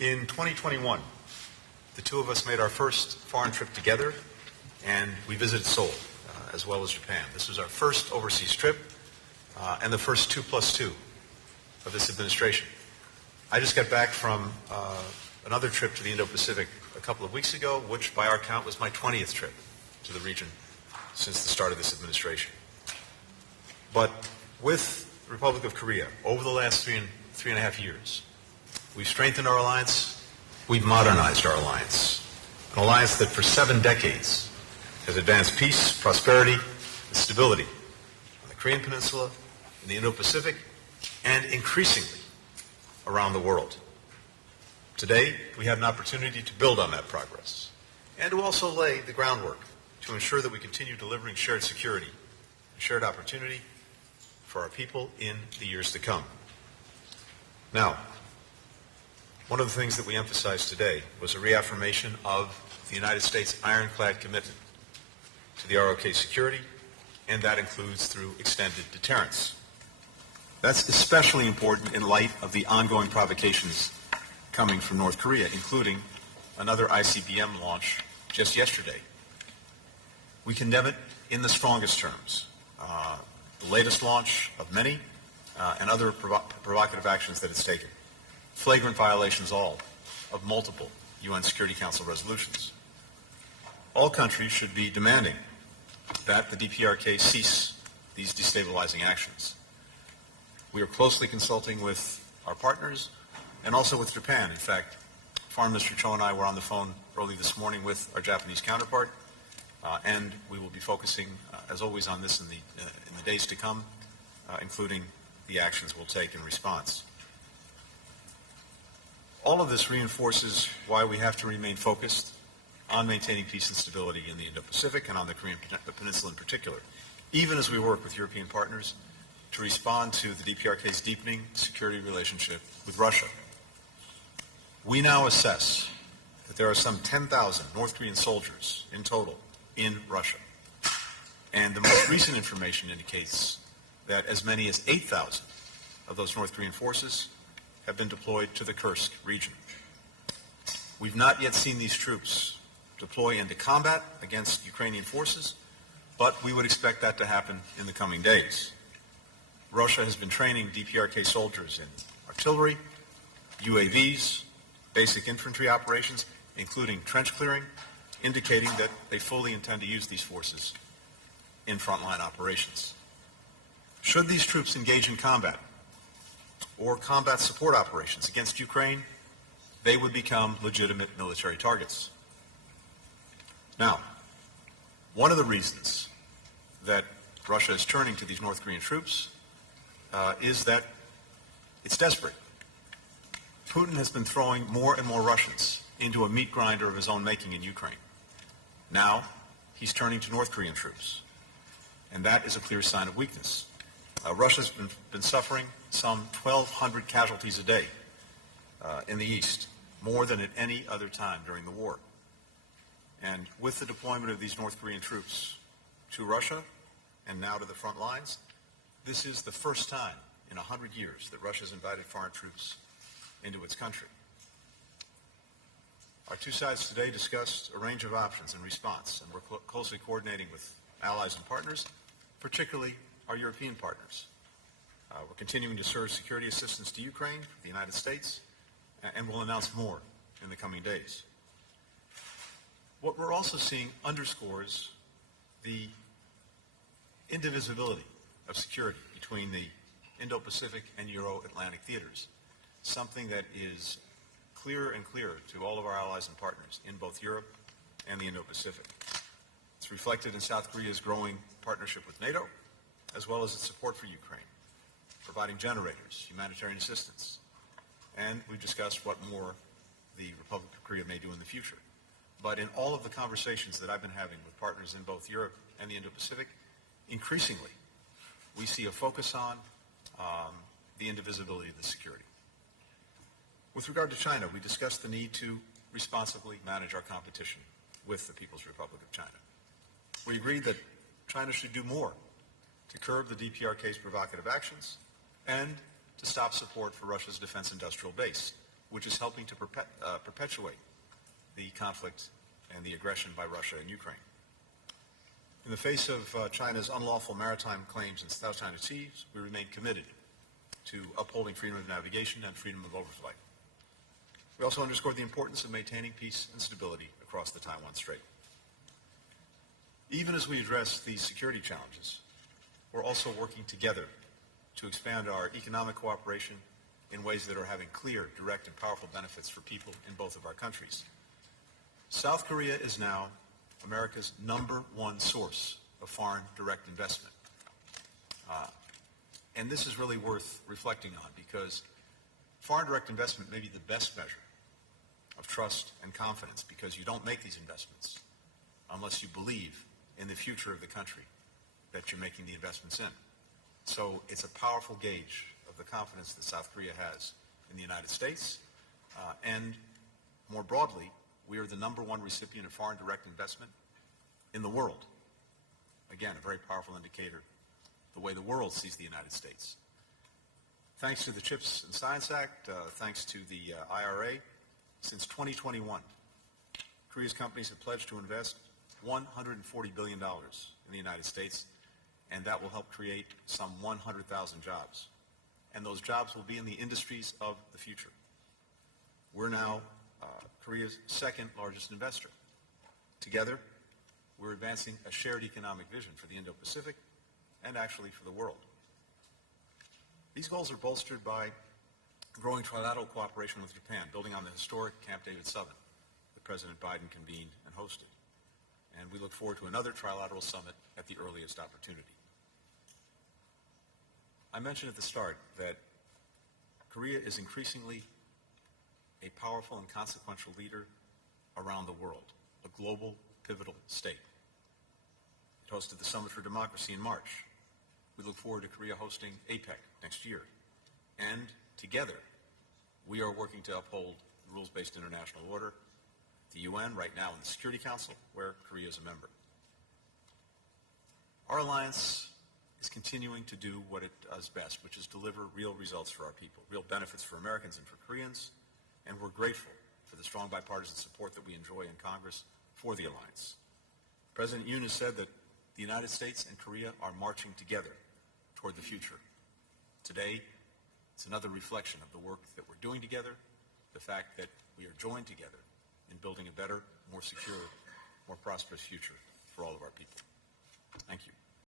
In 2021, the two of us made our first foreign trip together, and we visited Seoul, as well as Japan. This was our first overseas trip, and the first 2+2 of this administration. I just got back from another trip to the Indo-Pacific a couple of weeks ago, which by our count was my 20th trip to the region since the start of this administration. But with the Republic of Korea, over the last three and a half years, we've strengthened our alliance, we've modernized our alliance, an alliance that for 7 decades has advanced peace, prosperity, and stability on the Korean Peninsula, in the Indo-Pacific, and increasingly around the world. Today, we have an opportunity to build on that progress and to also lay the groundwork to ensure that we continue delivering shared security and shared opportunity for our people in the years to come. Now, one of the things that we emphasized today was a reaffirmation of the United States' ironclad commitment to the ROK security, and that includes through extended deterrence. That's especially important in light of the ongoing provocations coming from North Korea, including another ICBM launch just yesterday. We condemn it in the strongest terms. The latest launch of many and other provocative actions that it's taken. Flagrant violations all of multiple UN Security Council resolutions. All countries should be demanding that the DPRK cease these destabilizing actions. We are closely consulting with our partners and also with Japan. In fact, Foreign Minister Cho and I were on the phone early this morning with our Japanese counterpart, and we will be focusing, as always, on this in the days to come, including the actions we'll take in response. All of this reinforces why we have to remain focused on maintaining peace and stability in the Indo-Pacific and on the Korean Peninsula in particular, even as we work with European partners to respond to the DPRK's deepening security relationship with Russia. We now assess that there are some 10,000 North Korean soldiers in total in Russia. And the most recent information indicates that as many as 8,000 of those North Korean forces have been deployed to the Kursk region. We've not yet seen these troops deploy into combat against Ukrainian forces, but we would expect that to happen in the coming days. Russia has been training DPRK soldiers in artillery, UAVs, basic infantry operations, including trench clearing, indicating that they fully intend to use these forces in frontline operations. Should these troops engage in combat or combat support operations against Ukraine, they would become legitimate military targets. Now, one of the reasons that Russia is turning to these North Korean troops is that it's desperate. Putin has been throwing more and more Russians into a meat grinder of his own making in Ukraine. Now, he's turning to North Korean troops, and that is a clear sign of weakness. Russia's been suffering some 1,200 casualties a day in the east, more than at any other time during the war. And with the deployment of these North Korean troops to Russia and now to the front lines, this is the first time in 100 years that Russia's invited foreign troops into its country. Our two sides today discussed a range of options in response, and we're closely coordinating with allies and partners, particularly our European partners. We're continuing to serve security assistance to Ukraine, the United States, and we'll announce more in the coming days. What we're also seeing underscores the indivisibility of security between the Indo-Pacific and Euro-Atlantic theaters, something that is clearer and clearer to all of our allies and partners in both Europe and the Indo-Pacific. It's reflected in South Korea's growing partnership with NATO, as well as its support for Ukraine, providing generators, humanitarian assistance, and we've discussed what more the Republic of Korea may do in the future. But in all of the conversations that I've been having with partners in both Europe and the Indo-Pacific, increasingly we see a focus on the indivisibility of the security. With regard to China, we discussed the need to responsibly manage our competition with the People's Republic of China. We agreed that China should do more to curb the DPRK's provocative actions and to stop support for Russia's defense industrial base, which is helping to perpetuate the conflict and the aggression by Russia in Ukraine. In the face of China's unlawful maritime claims in South China Seas, we remain committed to upholding freedom of navigation and freedom of overflight. We also underscored the importance of maintaining peace and stability across the Taiwan Strait. Even as we address these security challenges, we're also working together to expand our economic cooperation in ways that are having clear, direct, and powerful benefits for people in both of our countries. South Korea is now America's #1 source of foreign direct investment. And this is really worth reflecting on because foreign direct investment may be the best measure of trust and confidence because you don't make these investments unless you believe in the future of the country that you're making the investments in. So it's a powerful gauge of the confidence that South Korea has in the United States. And more broadly, we are the #1 recipient of foreign direct investment in the world. Again, a very powerful indicator of the way the world sees the United States. Thanks to the CHIPS and Science Act, thanks to the IRA, since 2021, Korea's companies have pledged to invest $140 billion in the United States, and that will help create some 100,000 jobs. And those jobs will be in the industries of the future. We're now Korea's second largest investor. Together, we're advancing a shared economic vision for the Indo-Pacific and actually for the world. These goals are bolstered by growing trilateral cooperation with Japan, building on the historic Camp David summit that President Biden convened and hosted. And we look forward to another trilateral summit at the earliest opportunity. I mentioned at the start that Korea is increasingly a powerful and consequential leader around the world, a global pivotal state. It hosted the Summit for Democracy in March. We look forward to Korea hosting APEC next year. And together, we are working to uphold the rules-based international order, the UN, right now in the Security Council, where Korea is a member. Our alliance is continuing to do what it does best, which is deliver real results for our people, real benefits for Americans and for Koreans, and we're grateful for the strong bipartisan support that we enjoy in Congress for the alliance. President Yoon has said that the United States and Korea are marching together toward the future. Today, it's another reflection of the work that we're doing together, the fact that we are joined together in building a better, more secure, more prosperous future for all of our people. Thank you.